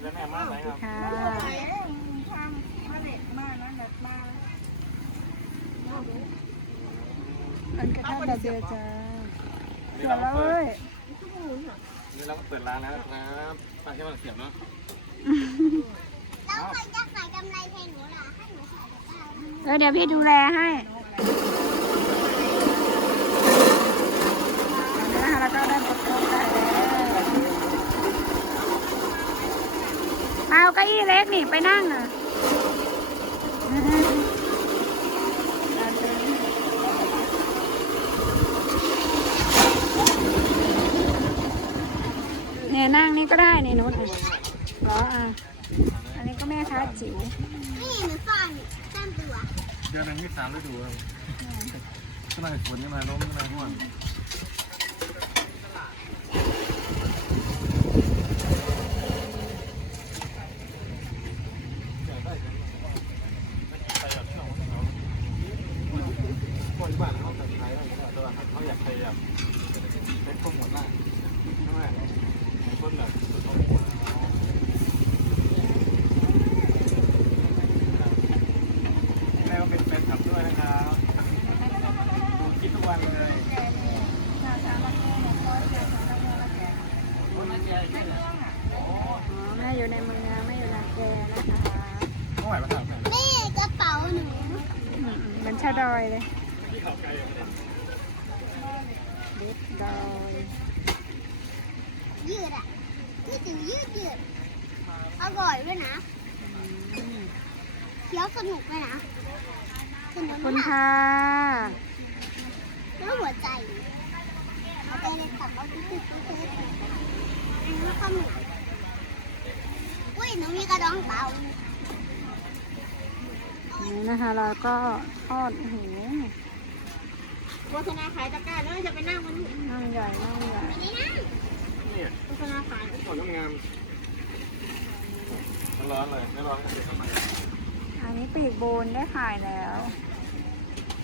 แล้วแม่มาไหนครับค่ะทางมาดมากนะแบบมาอันกระทะแบบเดียวจ้านี่เดี๋ยเราแล้วเปิเว้ดยนี่เราก็เปิดร้านแล้วนะครับปลาแค่มันเสียบเนาะแล้วใครจะใส่กำไรเพลงหนูล่ะให้หนูใส่ก็ได้เออเดี๋ยวพี่ดูแลให้นะคะแล้วก็ได้บดโต๊ะไก่ แล้วเอาเก้าอี้เล็กนี่ไปนั่งอะเนี่ยนั่งนี่ก็ได้นี่นุชเหรออะ อันนี้ก็แม่ค้าจิ๋วนี่หนูซ่อนซ่อนตัวเดือนหนึงมีสามฤดูครับก็มาฝนก็มาลมก็มาห่วง คนบ้านเขาจะใช้แต่ว่าเขาอยากใช้แบบเป็นข้อมูลล่าใช่ไหมคนแบบแม่ก็เป็นแฟนคลับด้วยนะครับดูคลิปทุกวันเลยคนละแกโอ้อ๋อแม่อยู่ในเมืองแม่อยู่นาแกนะคะเท่าไหร่มาถามแม่นี่กระเป๋าหนูอืมเหมือนชาดอยเลยที่ เขาไกลเด็ดดอยยืดอะยืดยืดยืดอร่อยด้วยนะอืมเคี้ยวสนุกด้วยนะสนุขกอบคุณมากค่ะแล้วหัวใจหัวใจเลยตับแล้วปุ๊บปุ๊บปุ๊บปุ๊บอันนี้ก็ขนมอุ้ยหนูมีกระดองเต่านี่นะคะเราก็ทอดโอ้โห โฆษณาขายตะกร้าแล้วจะไปนั่งมันลูกน่งใหญ่นั่งใหญ่นี่นะเนี่ยโฆษณาขายสวยงามร้อนเลยไม่ร้อนก็เดี๋ยวทำไมอันนี้ปีกโบนได้ขายแล้ว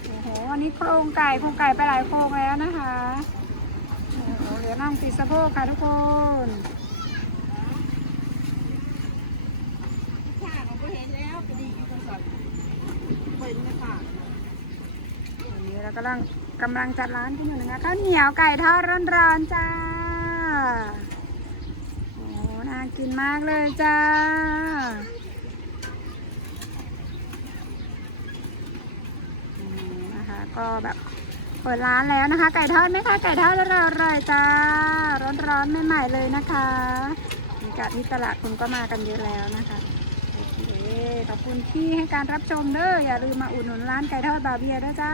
โอ้โหอันนี้โครงไก่โครงไก่ไปหลายโครงแล้วนะคะโอ้โหเหลือน่องติดสะโพกค่ะทุกคนค่ะเราก็เห็นแล้วก็ดีอยู่กันสัตว์เป็นไหมค่ะวันนี้เรากำลัง กำลังจัดร้านกันอยู่นะคะข้าวเหนียวไก่ทอดร้อนๆจ้า โอ้ น่ากินมากเลยจ้าอนะคะ ก็แบบเปิดร้านแล้วนะคะ ไก่ทอดไหมคะ ไก่ทอดอร่อยๆจ้า ร้อนๆใหม่ๆเลยนะคะมีกาที่ตลาดคุณก็มากันเยอะแล้วนะคะโอเคขอบคุณที่ให้การรับชมเด้ออย่าลืมมาอุดหนุนร้านไก่ทอดบาเบียด้วยจ้า